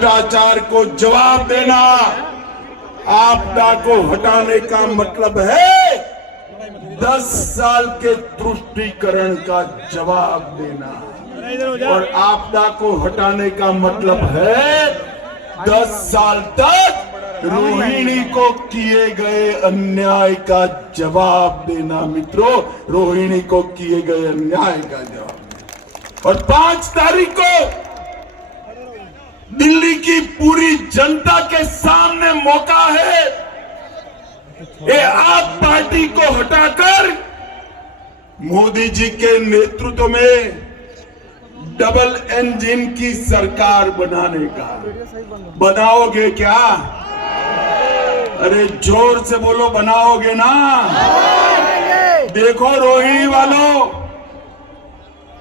भ्रष्टाचार को जवाब देना, आपदा को हटाने का मतलब है 10 साल के तुष्टीकरण का जवाब देना, और आपदा को हटाने का मतलब है 10 साल तक रोहिणी को किए गए अन्याय का जवाब देना। मित्रों, रोहिणी को किए गए अन्याय का जवाब देना। और 5 तारीख को दिल्ली की पूरी जनता के सामने मौका है, ये आप पार्टी को हटाकर मोदी जी के नेतृत्व में डबल इंजन की सरकार बनाने का। बनाओगे क्या? अरे जोर से बोलो, बनाओगे ना? देखो रोहिणी वालों,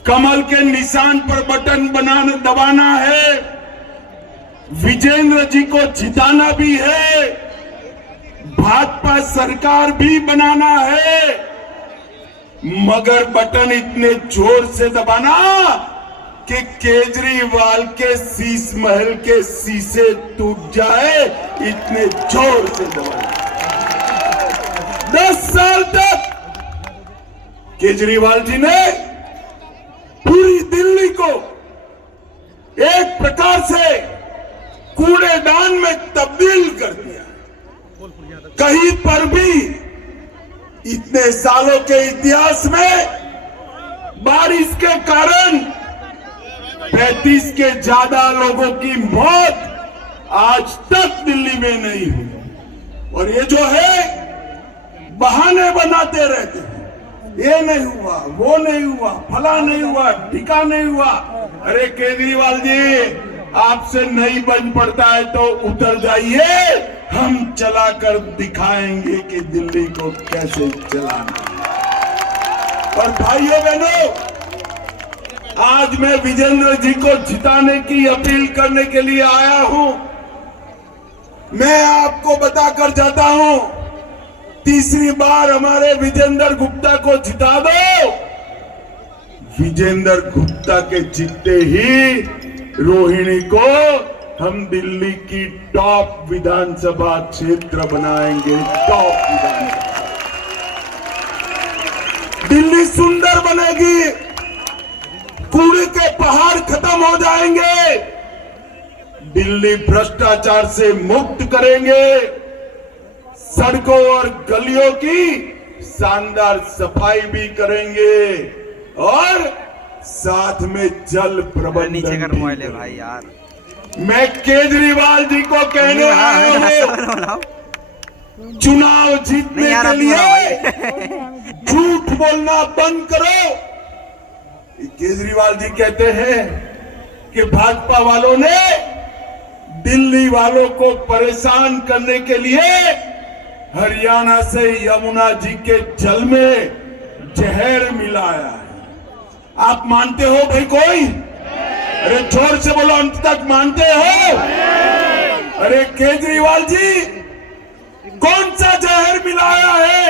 कमल के निशान पर बटन दबाना है, विजेंद्र जी को जिताना भी है, भाजपा सरकार भी बनाना है, मगर बटन इतने जोर से दबाना कि केजरीवाल के शीश महल के शीशे टूट जाए, इतने जोर से दबाना। 10 साल तक केजरीवाल जी ने पूरी दिल्ली को एक प्रकार से कूड़ेदान में तब्दील कर दिया। कहीं पर भी इतने सालों के इतिहास में बारिश के कारण 35 के ज्यादा लोगों की मौत आज तक दिल्ली में नहीं हुई। और ये जो है बहाने बनाते रहते हैं, ये नहीं हुआ, वो नहीं हुआ, फला नहीं हुआ, ढिका नहीं हुआ। अरे केजरीवाल जी, आपसे नहीं बन पड़ता है तो उतर जाइए, हम चलाकर दिखाएंगे कि दिल्ली को कैसे चलाना। और भाइयों बहनों, आज मैं विजेंद्र जी को जिताने की अपील करने के लिए आया हूं। मैं आपको बताकर जाता हूं, तीसरी बार हमारे विजेंद्र गुप्ता को जिता दो। विजेंद्र गुप्ता के जीतते ही रोहिणी को हम दिल्ली की टॉप विधानसभा क्षेत्र बनाएंगे। टॉप विधानसभा, दिल्ली सुंदर बनेगी, कूड़े के पहाड़ खत्म हो जाएंगे, दिल्ली भ्रष्टाचार से मुक्त करेंगे, सड़कों और गलियों की शानदार सफाई भी करेंगे, और साथ में जल प्रबंधन भी। भाई यार, मैं केजरीवाल जी को कहने आया हूं, चुनाव जीतने के लिए झूठ बोलना बंद करो। केजरीवाल जी कहते हैं कि भाजपा वालों ने दिल्ली वालों को परेशान करने के लिए हरियाणा से यमुना जी के जल में जहर मिलाया है। आप मानते हो भाई कोई? अरे जोर से बोलो, अंत तक मानते हो? अरे केजरीवाल जी, कौन सा जहर मिलाया है?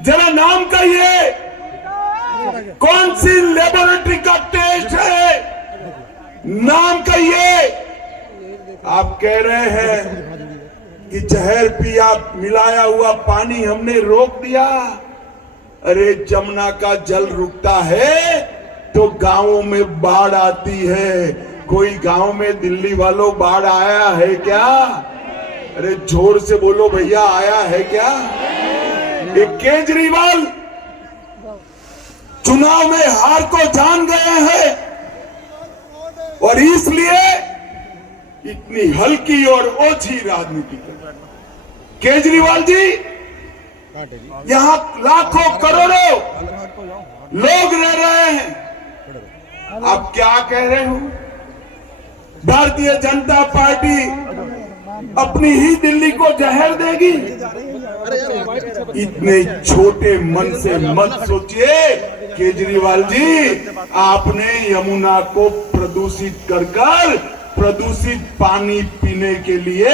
जरा नाम कहिए, कौन सी लेबोरेटरी का टेस्ट है? नाम कहिए। आप कह रहे हैं कि जहर पिया, मिलाया हुआ पानी हमने रोक दिया। अरे जमुना का जल रुकता है तो गांवों में बाढ़ आती है। कोई गांव में दिल्ली वालों बाढ़ आया है क्या? अरे जोर से बोलो भैया, आया है क्या? एक केजरीवाल चुनाव में हार को जान गए हैं और इसलिए इतनी हल्की और ओछी राजनीति कर रहे हैं। केजरीवाल जी, यहां लाखों करोड़ों लोग रह रहे हैं, आप क्या कह रहे हो? भारतीय जनता पार्टी अपनी ही दिल्ली को जहर देगी? इतने छोटे मन से मत सोचिए केजरीवाल जी। आपने यमुना को प्रदूषित कर प्रदूषित पानी पीने के लिए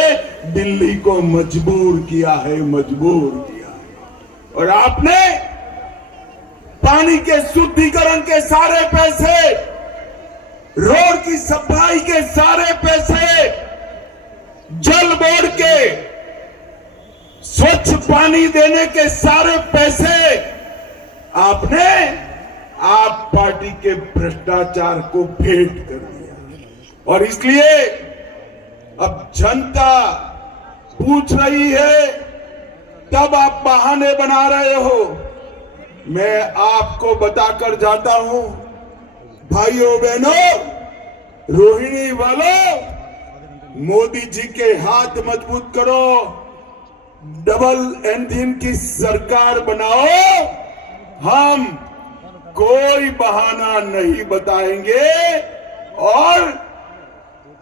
दिल्ली को मजबूर किया है, मजबूर किया। और आपने पानी के शुद्धिकरण के सारे पैसे, रोड की सफाई के सारे पैसे स्वच्छ पानी देने के सारे पैसे आपने आप पार्टी के भ्रष्टाचार को भेंट कर दिया। और इसलिए अब जनता पूछ रही है, तब आप बहाने बना रहे हो। मैं आपको बताकर जाता हूं, भाइयों बहनों, रोहिणी वालों, मोदी जी के हाथ मजबूत करो, डबल इंजन की सरकार बनाओ। हम कोई बहाना नहीं बताएंगे और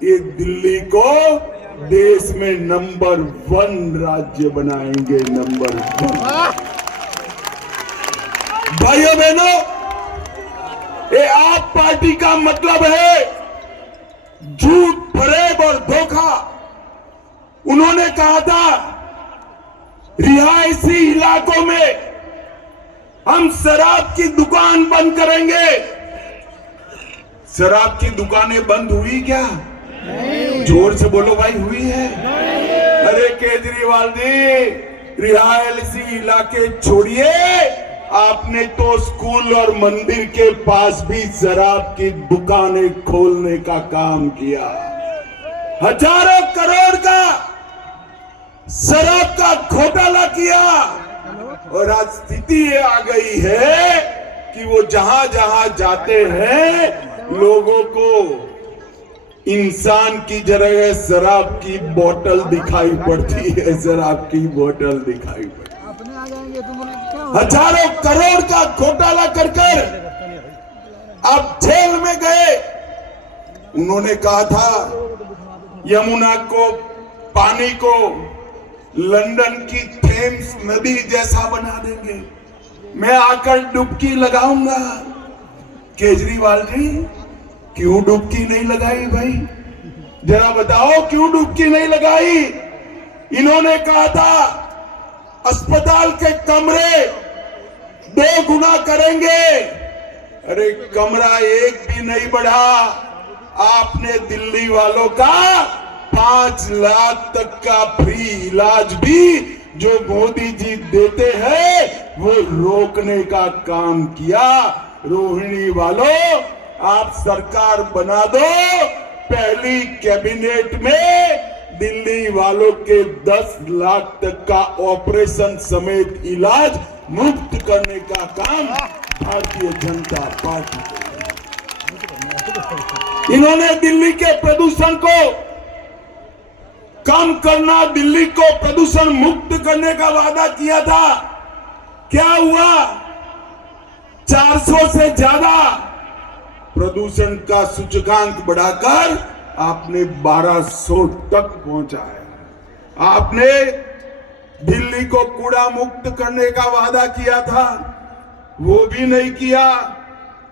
ये दिल्ली को देश में नंबर 1 राज्य बनाएंगे, नंबर 1। भाइयों बहनों, ये आप पार्टी का मतलब है झूठ, फरेब और धोखा। उन्होंने कहा था रिहायशी इलाकों में हम शराब की दुकान बंद करेंगे। शराब की दुकानें बंद हुई क्या? जोर से बोलो भाई, हुई है? अरे केजरीवाल जी, रिहायशी इलाके छोड़िए, आपने तो स्कूल और मंदिर के पास भी शराब की दुकानें खोलने का काम किया। हजारों करोड़ का शराब का घोटाला किया और आज स्थिति ये आ गई है कि वो जहां जहां जाते हैं लोगों को इंसान की जगह शराब की बोतल दिखाई पड़ती है, शराब की बोतल दिखाई पड़ती है। हजारों करोड़ का घोटाला कर अब जेल में गए। उन्होंने कहा था यमुना को, पानी को लंदन की थेम्स नदी जैसा बना देंगे, मैं आकर डुबकी लगाऊंगा। केजरीवाल जी, क्यों डुबकी नहीं लगाई भाई? जरा बताओ क्यों डुबकी नहीं लगाई? इन्होंने कहा था अस्पताल के कमरे 2 गुना करेंगे। अरे कमरा एक भी नहीं बढ़ा। आपने दिल्ली वालों का 5 लाख तक का फ्री इलाज भी जो मोदी जी देते हैं वो रोकने का काम किया। रोहिणी वालों, आप सरकार बना दो, पहली कैबिनेट में दिल्ली वालों के 10 लाख तक का ऑपरेशन समेत इलाज मुफ्त करने का काम भारतीय जनता पार्टी करेगी। इन्होंने दिल्ली के प्रदूषण को कम करना, दिल्ली को प्रदूषण मुक्त करने का वादा किया था। क्या हुआ? 400 से ज्यादा प्रदूषण का सूचकांक बढ़ाकर आपने 1200 तक पहुंचाया। आपने दिल्ली को कूड़ा मुक्त करने का वादा किया था, वो भी नहीं किया।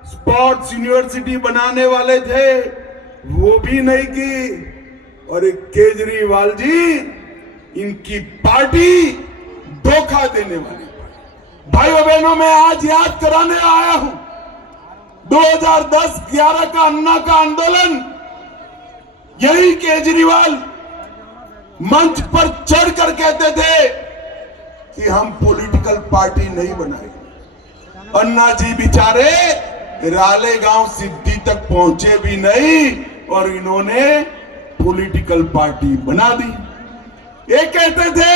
स्पोर्ट्स यूनिवर्सिटी बनाने वाले थे, वो भी नहीं की। और एक केजरीवाल जी, इनकी पार्टी धोखा देने वाली पार्टी। भाइयों बहनों, मैं आज याद कराने आया हूं 2010-11 का अन्ना का आंदोलन। यही केजरीवाल मंच पर चढ़कर कहते थे कि हम पॉलिटिकल पार्टी नहीं बनाएंगे। अन्ना जी बेचारे रालेगांव सिद्धि तक पहुंचे भी नहीं और इन्होंने पॉलिटिकल पार्टी बना दी। ये कहते थे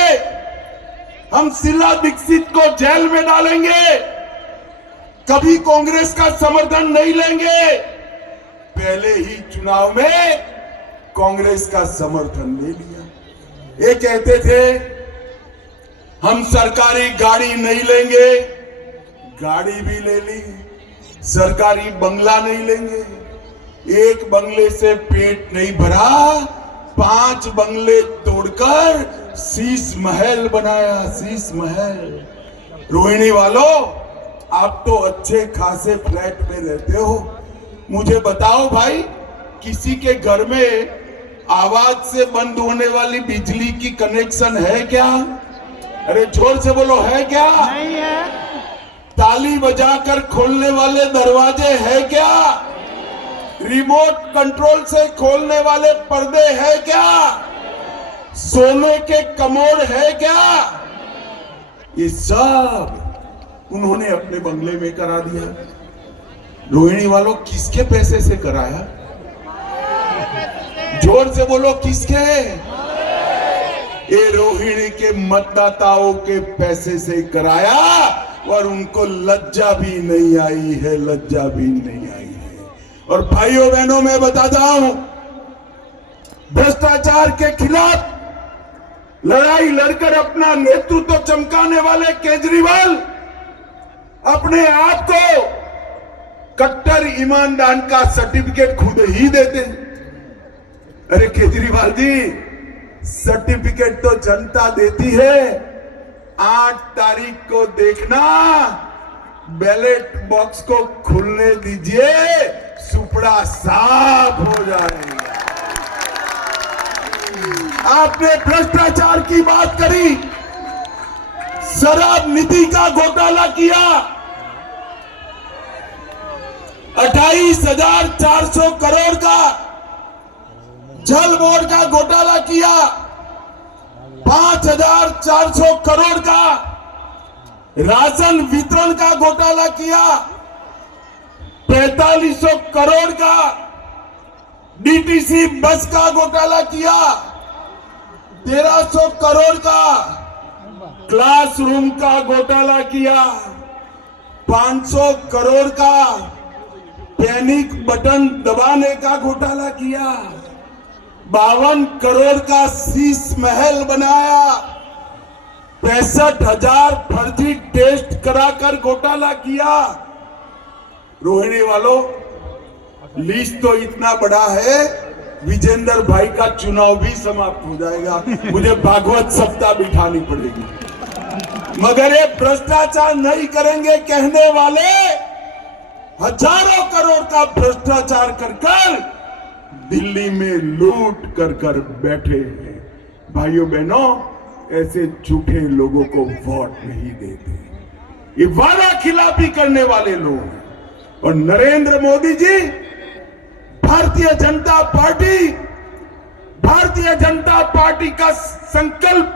हम शीला दीक्षित को जेल में डालेंगे, कभी कांग्रेस का समर्थन नहीं लेंगे। पहले ही चुनाव में कांग्रेस का समर्थन ले लिया। ये कहते थे हम सरकारी गाड़ी नहीं लेंगे, गाड़ी भी ले ली। सरकारी बंगला नहीं लेंगे, एक बंगले से पेट नहीं भरा, 5 बंगले तोड़कर शीश महल बनाया, शीश महल। रोहिणी वालों, आप तो अच्छे खासे फ्लैट में रहते हो, मुझे बताओ भाई, किसी के घर में आवाज से बंद होने वाली बिजली की कनेक्शन है क्या? अरे जोर से बोलो, है क्या? नहीं है। ताली बजाकर खोलने वाले दरवाजे है क्या? रिमोट कंट्रोल से खोलने वाले पर्दे है क्या? सोने के कमोड है क्या? ये सब उन्होंने अपने बंगले में करा दिया। रोहिणी वालों, किसके पैसे से कराया? जोर से बोलो, किसके? ये रोहिणी के मतदाताओं के पैसे से कराया और उनको लज्जा भी नहीं आई है, लज्जा भी नहीं आई है। और भाइयों बहनों, मैं बताता हूं, भ्रष्टाचार के खिलाफ लड़ाई लड़कर अपना नेतृत्व चमकाने वाले केजरीवाल अपने आप को कट्टर ईमानदार का सर्टिफिकेट खुद ही देते हैं। अरे केजरीवाल जी, सर्टिफिकेट तो जनता देती है। 8 तारीख को देखना, बैलेट बॉक्स को खुलने दीजिए, सुपड़ा साफ हो जाएगा। आपने भ्रष्टाचार की बात करी, शराब नीति का घोटाला किया, 28,400 करोड़ का जल बोर्ड का घोटाला किया, 5,400 करोड़ का राशन वितरण का घोटाला किया, 4500 करोड़ का डीटीसी बस का घोटाला किया, 1300 करोड़ का क्लासरूम का घोटाला किया, 500 करोड़ का पैनिक बटन दबाने का घोटाला किया, 52 करोड़ का शीश महल बनाया, 65,000 फर्जी टेस्ट कराकर घोटाला किया। रोहिणी वालों, लिस्ट तो इतना बड़ा है, विजेंद्र भाई का चुनाव भी समाप्त हो जाएगा, मुझे भागवत सप्ताह बिठानी पड़ेगी। मगर ये भ्रष्टाचार नहीं करेंगे कहने वाले हजारों करोड़ का भ्रष्टाचार कर दिल्ली में लूट कर बैठे हैं। भाइयों बहनों, ऐसे झूठे लोगों को वोट नहीं देते, ये वादा खिलाफी करने वाले लोग हैं। और नरेंद्र मोदी जी, भारतीय जनता पार्टी का संकल्प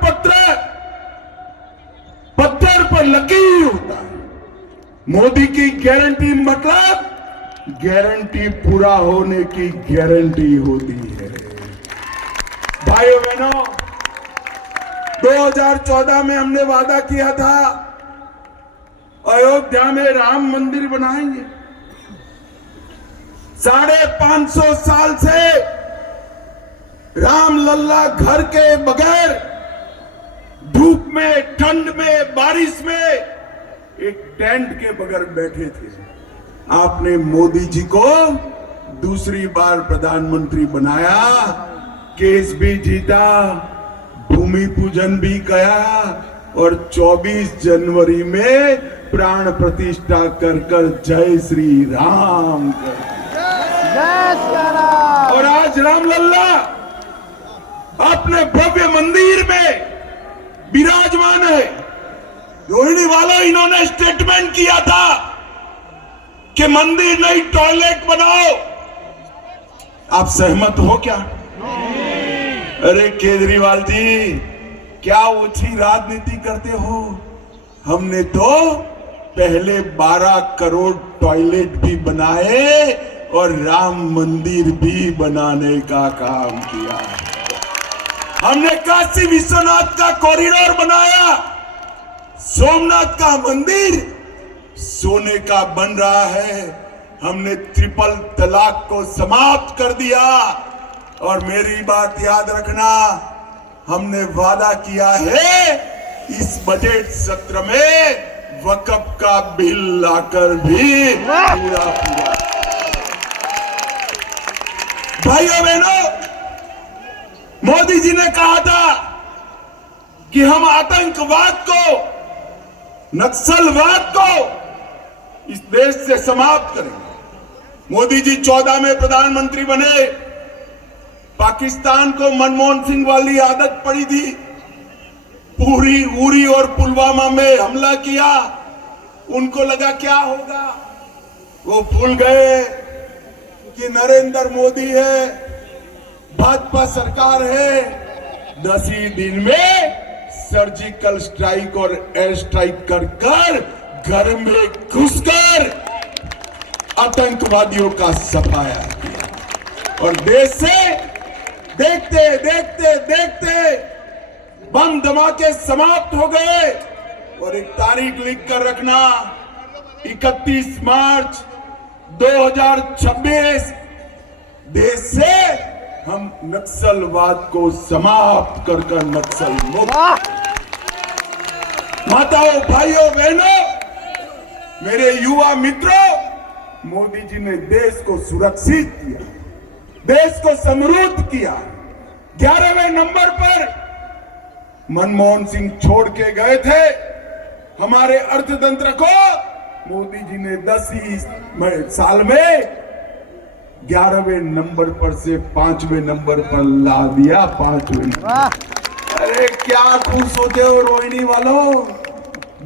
पत्थर पर लकीर होता है। मोदी की गारंटी मतलब गारंटी पूरा होने की गारंटी होती है। भाइयों बहनों, 2014 में हमने वादा किया था अयोध्या में राम मंदिर बनाएंगे। 550 साल से राम लल्ला घर के बगैर धूप में, ठंड में, बारिश में एक टेंट के बगैर बैठे थे। आपने मोदी जी को दूसरी बार प्रधानमंत्री बनाया, केस भी जीता, भूमि पूजन भी किया और 24 जनवरी में प्राण प्रतिष्ठा कर जय श्री राम कर। और आज रामलल्ला अपने भव्य मंदिर में विराजमान है। रोहिणी वालों, इन्होंने स्टेटमेंट किया था कि मंदिर नहीं टॉयलेट बनाओ। आप सहमत हो क्या? अरे केजरीवाल जी, क्या ऊंची राजनीति करते हो? हमने तो पहले 12 करोड़ टॉयलेट भी बनाए और राम मंदिर भी बनाने का काम किया। हमने काशी विश्वनाथ का कॉरिडोर बनाया, सोमनाथ का मंदिर सोने का बन रहा है। हमने ट्रिपल तलाक को समाप्त कर दिया। और मेरी बात याद रखना, हमने वादा किया है इस बजट सत्र में वक्फ का बिल लाकर भी पूरा भाइयों बहनों, मोदी जी ने कहा था कि हम आतंकवाद को, नक्सलवाद को इस देश से समाप्त करेंगे। मोदी जी 14 में प्रधानमंत्री बने, पाकिस्तान को मनमोहन सिंह वाली आदत पड़ी थी, पूरी उरी और पुलवामा में हमला किया। उनको लगा क्या होगा, वो भूल गए कि नरेंद्र मोदी है, भाजपा सरकार है। 10 ही दिन में सर्जिकल स्ट्राइक और एयर स्ट्राइक कर कर घर में घुसकर आतंकवादियों का सफाया किया और देश से देखते देखते देखते बम धमाके समाप्त हो गए। और एक तारीख लिख कर रखना, 31 मार्च 2026 देश से हम नक्सलवाद को समाप्त कर कर नक्सल मुक्त। माताओं, भाइयों, बहनों, मेरे युवा मित्रों, मोदी जी ने देश को सुरक्षित किया, देश को समृद्ध किया। 11वें नंबर पर मनमोहन सिंह छोड़ के गए थे हमारे अर्थतंत्र को। मोदी जी ने 10 ही साल में 11वें नंबर पर से 5वें नंबर पर ला दिया। 5वें। अरे क्या खुश होते हो रोहिणी वालों,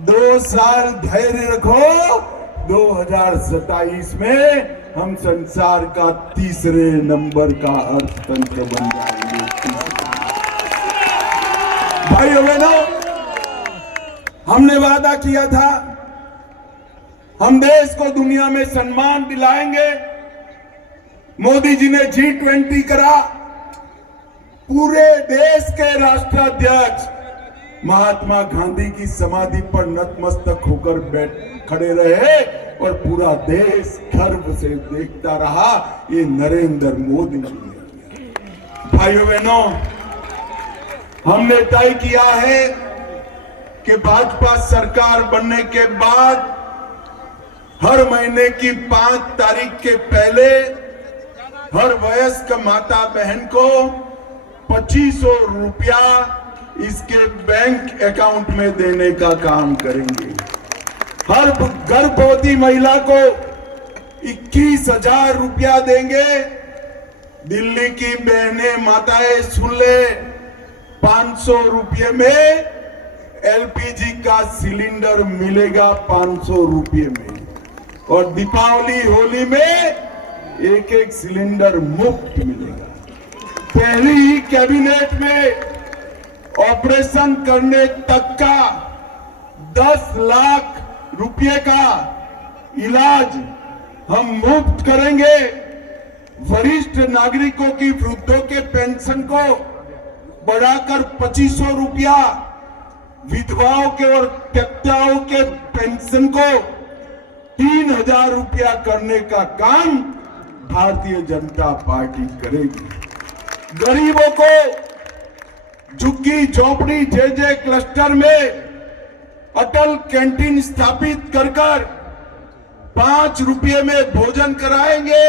2 साल धैर्य रखो। 2027 में हम संसार का 3रे नंबर का अर्थतंत्र बन जाएंगे। भाइयों बहनों, हमने वादा किया था हम देश को दुनिया में सम्मान दिलाएंगे। मोदी जी ने G20 करा। पूरे देश के राष्ट्राध्यक्ष महात्मा गांधी की समाधि पर नतमस्तक होकर खड़े रहे और पूरा देश गर्व से देखता रहा। ये नरेंद्र मोदी जी ने। भाइयों बहनों, हमने तय किया है कि भाजपा सरकार बनने के बाद हर महीने की 5 तारीख के पहले हर वयस्क माता बहन को 2500 रुपया इसके बैंक अकाउंट में देने का काम करेंगे। हर गर्भवती महिला को 21,000 रुपया देंगे। दिल्ली की बहनें माताएं सुन ले, 500 रुपये में एलपीजी का सिलेंडर मिलेगा 500 रुपये में। और दीपावली होली में एक सिलेंडर मुफ्त मिलेगा। पहली ही कैबिनेट में ऑपरेशन करने तक का 10 लाख रुपए का इलाज हम मुफ्त करेंगे। वरिष्ठ नागरिकों की वृद्धों के पेंशन को बढ़ाकर 2500 रुपया, विधवाओं के और त्यक्ताओं के पेंशन को 3000 रुपया करने का काम भारतीय जनता पार्टी करेगी। गरीबों को झुग्गी झोपड़ी जे क्लस्टर में अटल कैंटीन स्थापित कर 5 रुपये में भोजन कराएंगे।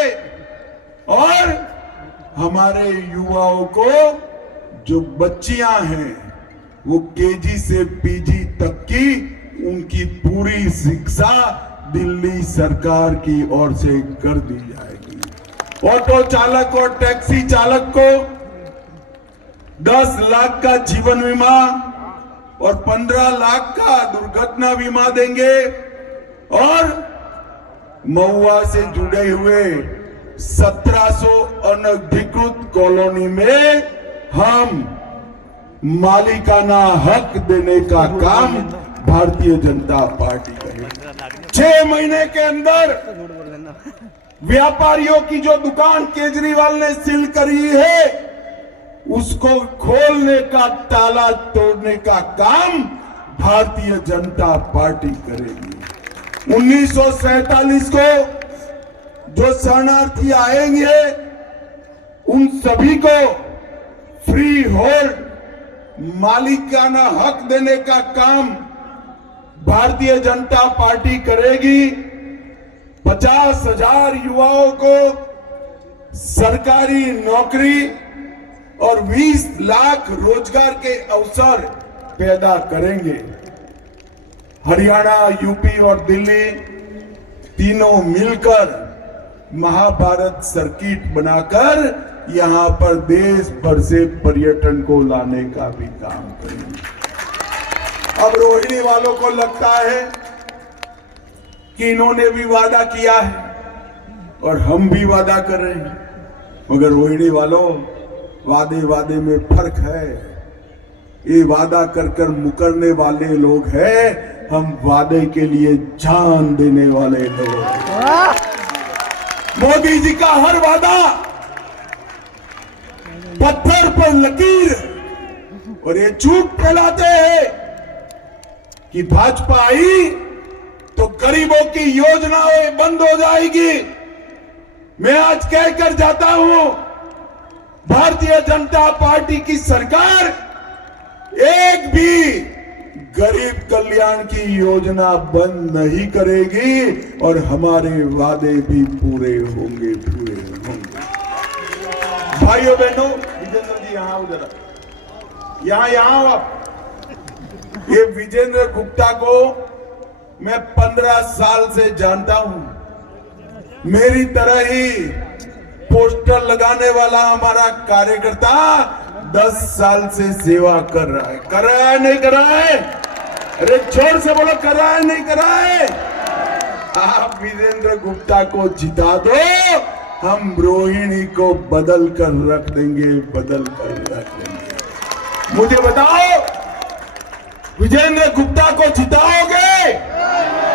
और हमारे युवाओं को जो बच्चियां हैं वो केजी से पीजी तक की उनकी पूरी शिक्षा दिल्ली सरकार की ओर से कर दी जाएगी। ऑटो चालक और टैक्सी चालक को 10 लाख का जीवन बीमा और 15 लाख का दुर्घटना बीमा देंगे। और महुआ से जुड़े हुए 1700 अनधिकृत कॉलोनी में हम मालिकाना हक देने का काम भारतीय जनता पार्टी करेगी। 6 महीने के अंदर व्यापारियों की जो दुकान केजरीवाल ने सील करी है उसको खोलने का, ताला तोड़ने का काम भारतीय जनता पार्टी करेगी। 1947 को जो शरणार्थी आएंगे उन सभी को फ्री होल्ड मालिकाना हक देने का काम भारतीय जनता पार्टी करेगी। 50,000 युवाओं को सरकारी नौकरी और 20 लाख रोजगार के अवसर पैदा करेंगे। हरियाणा, यूपी और दिल्ली तीनों मिलकर महाभारत सर्किट बनाकर यहां पर देश भर से पर्यटन को लाने का भी काम करेंगे। अब रोहिणी वालों को लगता है कि इन्होंने भी वादा किया है और हम भी वादा कर रहे हैं, मगर रोहिणी वालों वादे वादे में फर्क है। ये वादा कर कर मुकरने वाले लोग हैं, हम वादे के लिए जान देने वाले लोग। मोदी जी का हर वादा पत्थर पर लकीर, और ये झूठ फैलाते हैं कि भाजपा आई तो गरीबों की योजनाएं बंद हो जाएगी। मैं आज कहकर जाता हूं, भारतीय जनता पार्टी की सरकार एक भी गरीब कल्याण की योजना बंद नहीं करेगी और हमारे वादे भी पूरे होंगे। भाइयों बहनों, विजेंद्र जी यहाँ आओ जरा, यहाँ आओ आप। ये विजेंद्र गुप्ता को मैं 15 साल से जानता हूं। मेरी तरह ही पोस्टर लगाने वाला हमारा कार्यकर्ता 10 साल से सेवा कर रहा है। कर रहा है नहीं कर रहा है? अरे जोर से बोलो, कर रहा है नहीं कर रहा है? आप विजेंद्र गुप्ता को जिता दो, हम रोहिणी को बदल कर रख देंगे, बदल कर रख देंगे। मुझे बताओ, विजेंद्र गुप्ता को जिताओगे?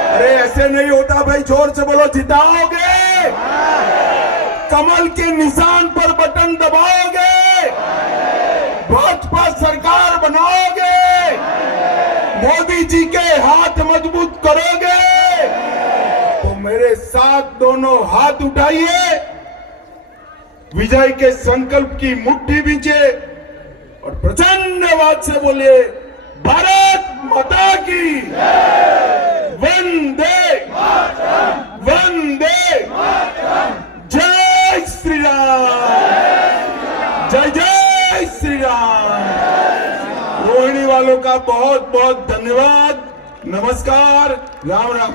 अरे ऐसे नहीं होता भाई, जोर से बोलो, जिताओगे? कमल के निशान पर बटन दबाओगे? भाजपा सरकार बनाओगे? मोदी जी के हाथ मजबूत करोगे? तो मेरे साथ दोनों हाथ उठाइए, विजय के संकल्प की मुट्ठी बीचे और प्रचंड आवाज से बोलिए, भारत माता की वंदे वंदे, जय श्री राम, जय जय श्री राम। रोहिणी वालों का बहुत बहुत धन्यवाद। नमस्कार, राम राम।